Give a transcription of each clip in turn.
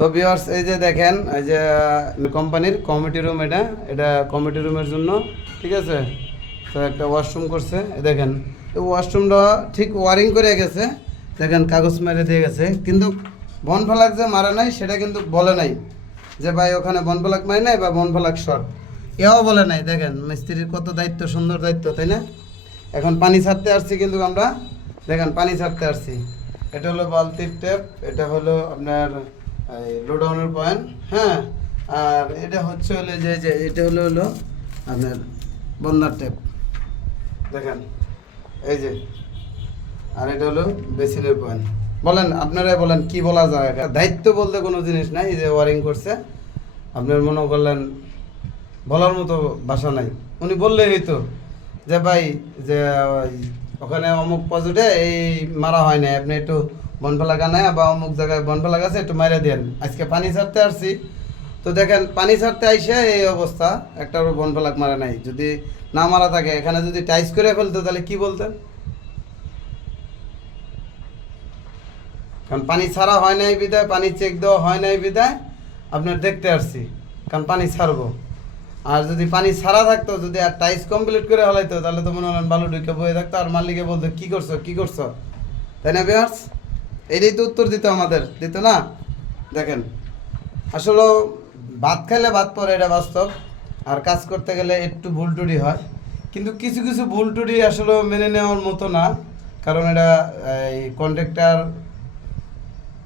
তো ভিউয়ার্স এই যে দেখেন এই যে কোম্পানির কমিটি রুম, এটা কমিটি রুমের জন্য, ঠিক আছে। তো একটা ওয়াশরুম করছে, দেখেন এই ওয়াশরুমটা ঠিক ওয়ারিং করে গেছে, দেখেন কাগজ মেরে দিয়ে গেছে, কিন্তু বন ফ্লাগ যে মারা নাই সেটা কিন্তু বলে নাই যে ভাই ওখানে বন ফ্লাগ মারি নাই বা বন ফ্লাগ শর্ট, এও বলে নাই। দেখেন মিস্ত্রির কত দায়িত্ব, সুন্দর দায়িত্ব, তাই না? এখন পানি ছাড়তে আসছি কিন্তু আমরা, দেখেন পানি ছাড়তে আসছি। এটা হলো বালতির ট্যাপ, এটা হলো আপনার লোডাউনের পয়েন্ট, হ্যাঁ। আর এটা হচ্ছে হলো যে এটা হলো আপনার বন্যার ট্যাপ, দেখেন এই যে। আর এটা হলো বেসিনের পয়েন্ট। বলেন আপনারাই বলেন কি বলা যায়, দায়িত্ব বলতে কোনো জিনিস নাই। এই যে ওয়ারিং করছে, আপনার মনে করলেন বলার মতো ভাষা নাই। উনি বললেই হইতো যে ভাই যে ওখানে অমুক পজিটে এই মারা হয় না, আপনি একটু বনফেলাগা নেয় বা অমুক জায়গায় বনফেলাগ আছে একটু মাইরে দেন। আজকে পানি ছাড়তে আসছি, তো দেখেন পানি ছাড়তে আইসে এই অবস্থা, একটারও বনফেলাগ মারা নাই। যদি না মারা থাকে, এখানে যদি টাইস করে ফেলতো তাহলে কি বলতেন? কারণ পানি ছাড়া হয় নাই বিদায়, পানি চেক দেওয়া হয় নাই বিদায় আপনার দেখতে আসছি, কারণ পানি ছাড়বো। আর যদি পানি ছাড়া থাকতো, যদি আর টাইস কমপ্লিট করে হলাইতো, তাহলে তো মনে হলেন বালু ঢুকে বয়ে থাকতো, আর মালিকে বলতো কী করছো কী করছো, তাই না ভিউয়ার্স? এটাই তো উত্তর দিত আমাদের, দিত না? দেখেন আসলে ভাত খাইলে ভাত পরে, এটা বাস্তব। আর কাজ করতে গেলে একটু ভুল টুটি হয়, কিন্তু কিছু কিছু ভুল টুটি আসলে মেনে নেওয়ার মতো না। কারণ এটা এই কন্ট্রাক্টর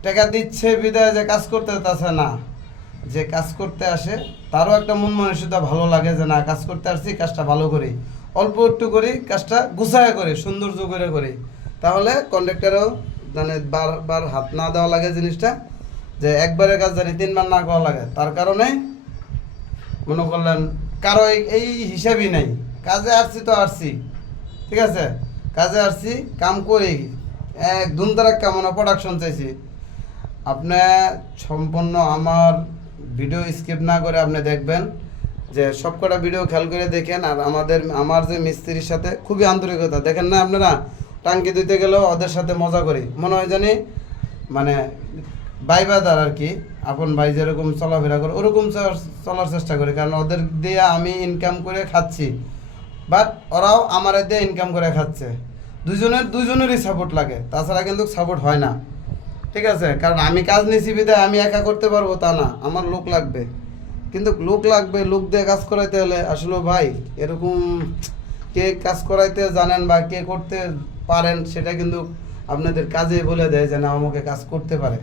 টাকা দিচ্ছে বিদায় যে কাজ করতে, তাছাড়া না, যে কাজ করতে আসে তারও একটা মন মানসিকতা ভালো লাগে যে না কাজ করতে আসছি, কাজটা ভালো করি, অল্প একটু করি, কাজটা গুছায় করি, সৌন্দর্য করে করি। তাহলে কন্ট্রাক্টরও মানে বারবার হাত না দেওয়া লাগে জিনিসটা, যে একবারের কাজ জানি তিনবার না করা লাগে। তার কারণে মনে করলেন কারো এই হিসাবই নাই, কাজে আসছি তো আসছি, ঠিক আছে, কাজে আসছি, কাম করি, এক ধুমধারাক্কা মনে প্রোডাকশন চাইছি। আপনি সম্পূর্ণ আমার ভিডিও স্কিপ না করে আপনি দেখবেন, যে সবকটা ভিডিও খেয়াল করে দেখেন। আর আমার যে মিস্ত্রির সাথে খুবই আন্তরিকতা, দেখেন না আপনারা, টাঙ্কি দিতে গেলেও ওদের সাথে মজা করি, মনে হয় জানি মানে বাইবাদার আর কি, আপন ভাই যেরকম চলাফেরা করে ওরকম চলার চেষ্টা করি, কারণ ওদের দিয়ে আমি ইনকাম করে খাচ্ছি, বাট ওরাও আমার দিয়ে ইনকাম করে খাচ্ছে। দুজনেরই সাপোর্ট লাগে, তাছাড়া কিন্তু সাপোর্ট হয় না, ঠিক আছে। কারণ আমি কাজ নিয়েছি বিধায় আমি একা করতে পারবো তা না, আমার লোক লাগবে। কিন্তু লোক লাগবে, লোক দিয়ে কাজ করাইতে হলে আসলে ভাই এরকম কে কাজ করাইতে জানেন বা কে করতে পারেন সেটা কিন্তু আপনাদের কাজে বলে দেয় যে না আমাকে কাজ করতে পারে।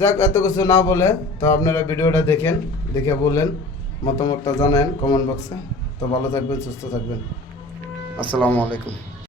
যাক, এত কিছু না বলে তো আপনারা ভিডিওটা দেখেন, দেখে বলেন, মতামতটা জানান কমেন্ট বক্সে। তো ভালো থাকবেন, সুস্থ থাকবেন, আসসালামু আলাইকুম।